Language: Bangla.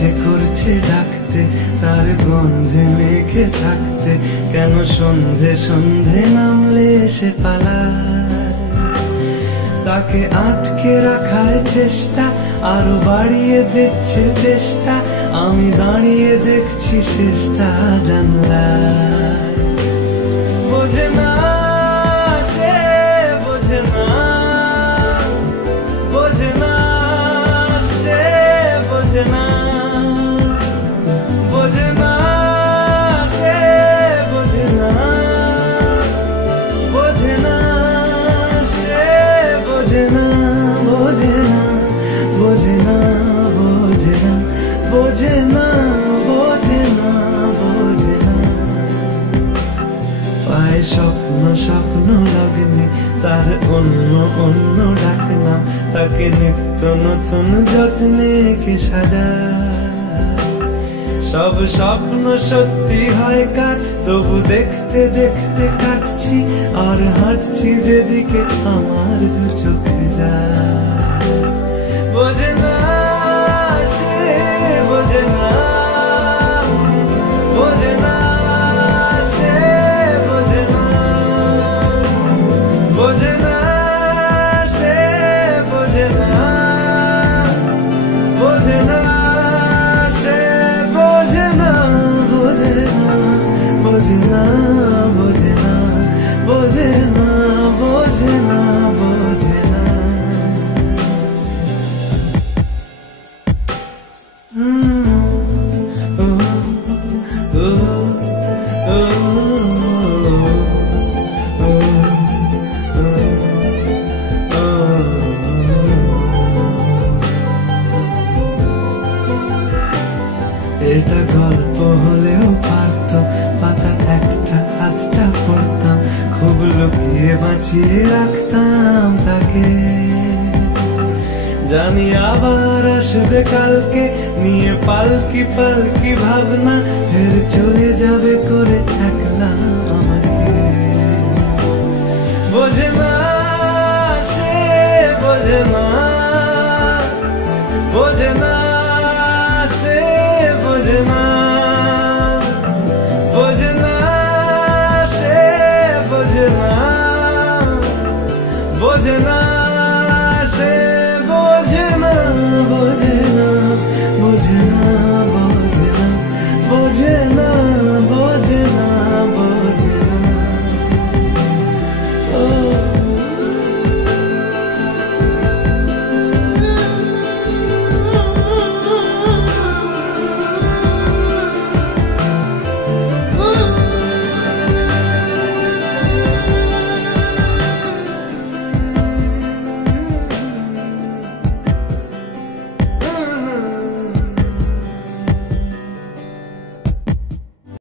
ইচ্ছে করছে ডাকতে, তার গন্ধে মেখে থাকতে, কেন সন্ধে সন্ধে নামলে সে পালায়। তাকে আটকে রাখার চেষ্টা আরো বাড়িয়ে দিচ্ছে তেষ্টা, আমি দাঁড়িয়ে দেখছি শেষটা জানলায়। বোঝে না সে, বোঝে না, বোঝে না সে, বোঝে না, বোঝে না সে, বোঝে না, বোঝে না সে, বোঝে না, বোঝে না, বোঝে না, বোঝে না, বোঝে না, বোঝে না, বোঝে না। পায় স্বপ্ন স্বপ্ন লগ্নে তার অন্য অন্য ডাকনাম, তাকে নিত্য নতুন যত্নে কে সাজায়। সব স্বপ্ন সত্যি হয় কার, তবু দেখতে দেখতে কাটছি আর হাঁটছি যেদিকে আমার দু চোখে যায়। বোঝে না সে, বোঝে না, বোঝে না সে, বোঝে না, বোঝে না সে, বোঝে না, বোঝে না সে, বোঝে না, বোঝে না, বোঝে না, বোঝে না, বোঝে না, বোঝে না, বোঝে না। এটা গল্প হলেও পারত, পাতা একটা আধটা পড়তাম, খুব লুকিয়ে বাঁচিয়ে রাখতাম তাকে। জানি আবার আসবে কালকে, নিয়ে পালকি পালকি ভাবনা, ফের চলে যাবে করে একলা আমাকে। বোঝে না সে, বোঝে না, বোঝে না সে, বোঝে না, বোঝে না সে, বোঝে না, বোঝে না সে।